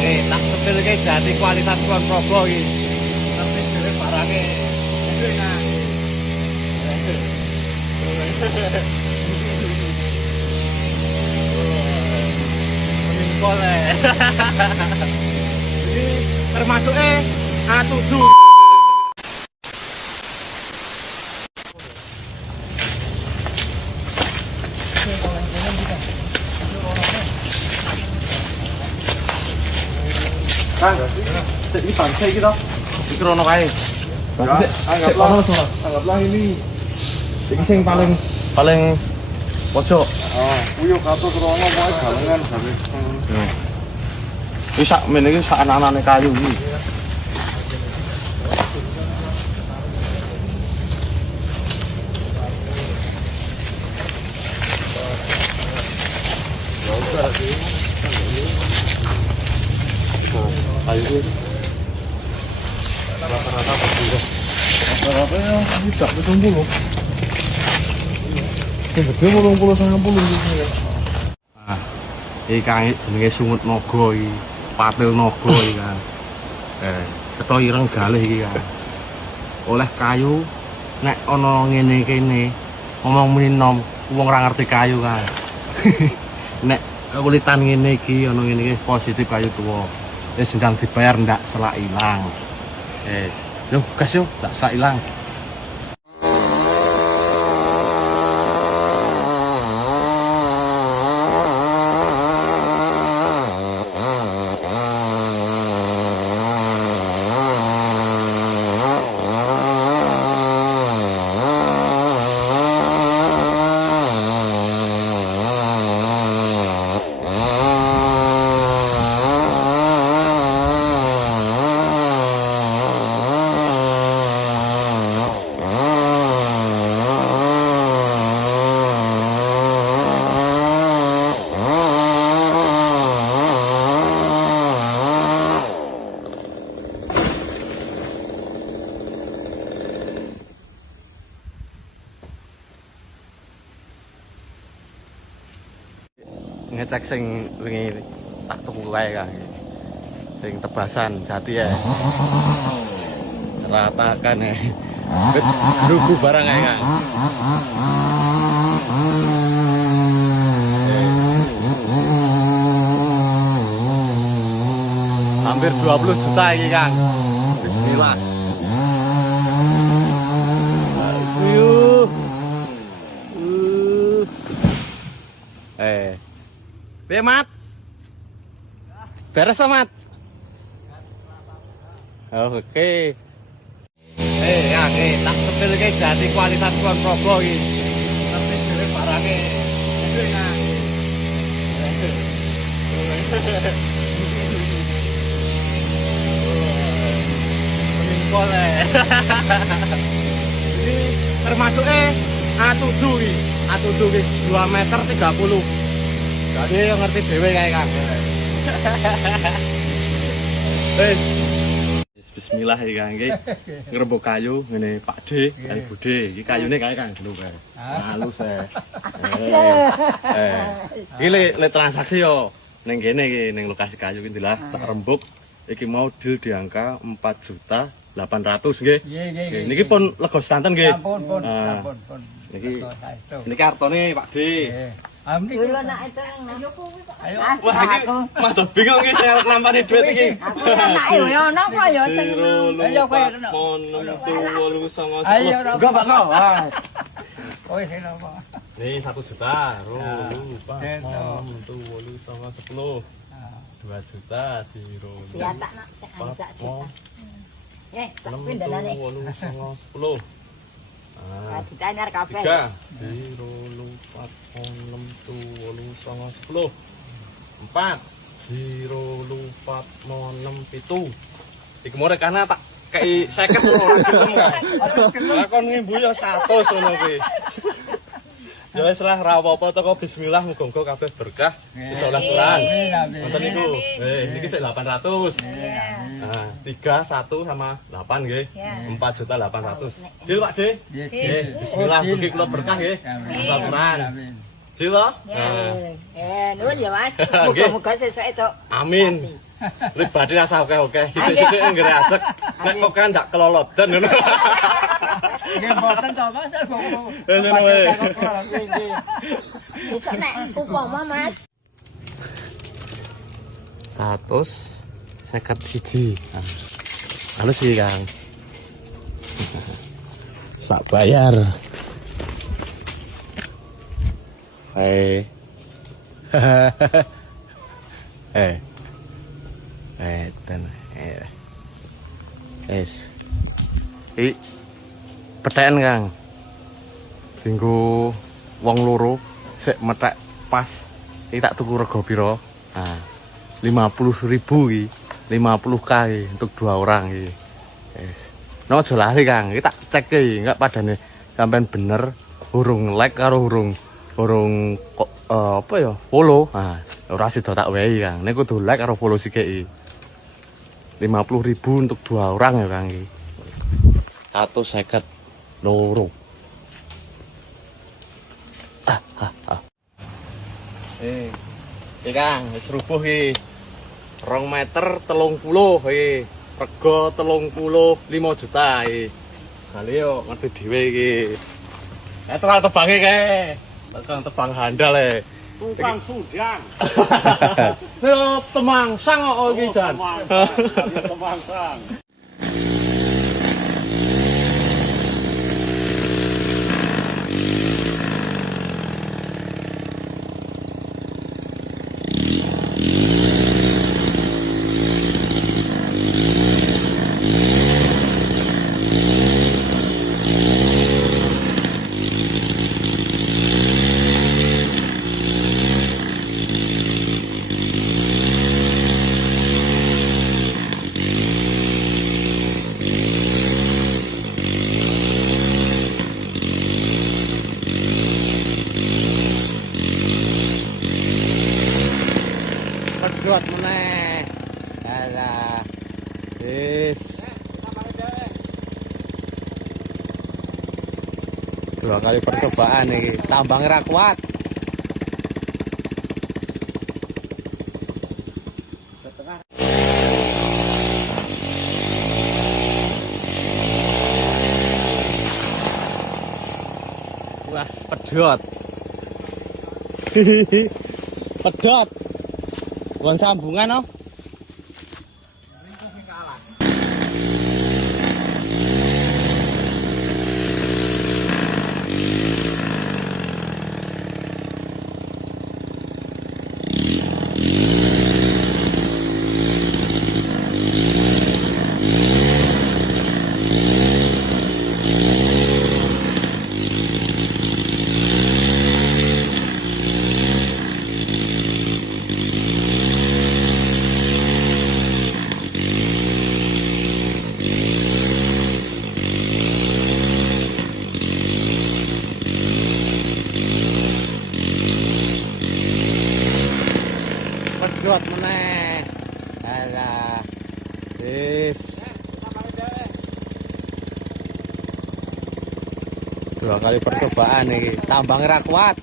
tak sepil ke jati kualitas Kulon Progo iki. Tapi dhewe barange itu enak. Menimpol ini termasuk A7. Kang, ini bangsa iki to. Iki rono kae. Anggaplah ini. Iki sing paling pojok. Oh, kuwi yo katut rono pokoke galengan gawe. Wis sak men iki sak anak-anane kayu iki. Kayu iki rata-rata berapa? Rata-rata ya tidak 70. Gede 80-90 gitu ya. Nah, iki kang jenenge sungut naga iki, patil naga iki kan. Ketho ireng galih iki kan. Oleh kayu nek ana ngene kene ngomong muni nom wong ora ngerti kayu kan. Nek kekulitan ngene iki ana ngene iki positif kayu tuwa. Wis sedang dibayar ndak selak ilang. Yo gas yo ndak selak ilang. Ngecek sing wingi tak tuku kae Kang. Sing tebasan jati ya. Ratakan ya. Rugu barang kae Kang. Hampir 20 juta iki Kang. Bismillah. Piye Mat? Beres Mat? Oke. Ya tak sepil ke jati kualitas Kulon Progo iki. Tapi dhewe barange itu enak. Menimpol ini termasuk A7 iki. A7 iki 2 meter 30. Jadi yang ngerti dhewe kae Kang. Bismillah iki Kang iki. Ngrembug kayu ngene Pak D, kali Bude. Iki kayune kae Kang lho kae. Halus Iki le transaksi yo ning kene iki ning lokasi kayu iki lha tak rembug. Iki mau deal di angka 4.800.000 nggih. Nggih. Niki pun lego santen nggih. Pun. Niki kartone Pak D. Ayo Wah, iki mah bingung iki saya nampani duit iki. Aku enak yo ono kok yo sing. Ayo kowe ngono. Ayo enggak Pak no. Kowe sing opo? Nih 1 juta. Rolu, Pak. 6 tuwolu sama 10. 2 juta di rolu. Ya tak nak tak juta. Tak pindanane. 6 sama 10. Ah, ditanyar kabeh. 3 0 4 6 7 sama 10. 4 0 4 6 7. Iki more kana tak kei 50 ora gelem kan. Lah kon ngimbu ya 100 ngono kuwi. Ya wis lah ra apa-apa teko bismillah muga-muga kabeh berkah iso oleh bulan. Wonten niku. Niki sik 800. Nah, 3 1 sama 8 nggih. 4.800.000. Deal Pak D. Nggih. Bismillah mugi kula berkah nggih. Sapuran. gede toh? Nuwun ya, Mas. Nggih. Muga-muga sesuk itu. Amin. Pribadi rasa oke-oke, sithik-sithik nggere ajek. Nek kok kan ndak kelolodan ngono. Nggih boten to, Mas. Wis ngono wae. Besok nek upama, Mas. 151. Halus sih, Kang. Sak bayar. Hai. Ten. Wes. Petekan, Kang. Dinggo wong loro sik metek pas. Iki tak tuku rego pira? Nah, 50.000 iki. 50k iki untuk 2 orang iki. Wes. No aja lali, Kang. Iki tak cek iki, enggak padane sampean bener urung like karo urung apa ya? Follow. Nah, ora sida tak wehi, Kang. Nek kudu like karo follow sithik. 50.000 untuk 2 orang ya, Kang iki. 150 loro. Kang, wis rubuh iki. 2 meter 30 iki. Rego 35 juta iki. Kali yo ngerti dhewe iki. Tukang tebange kae. Tukang tebang handal e. Tukang sudang. Yo temangsang kok iki, Jan. Temangsang. Pedot meneh. Alah. Wis. 2 kali percobaan iki, tambang ra kuat. Wah, pedot. Pedot. Bukan sambungan, oh. Pedot meneh. Alah. Wis. 2 kali percobaan iki, tambang ra kuat.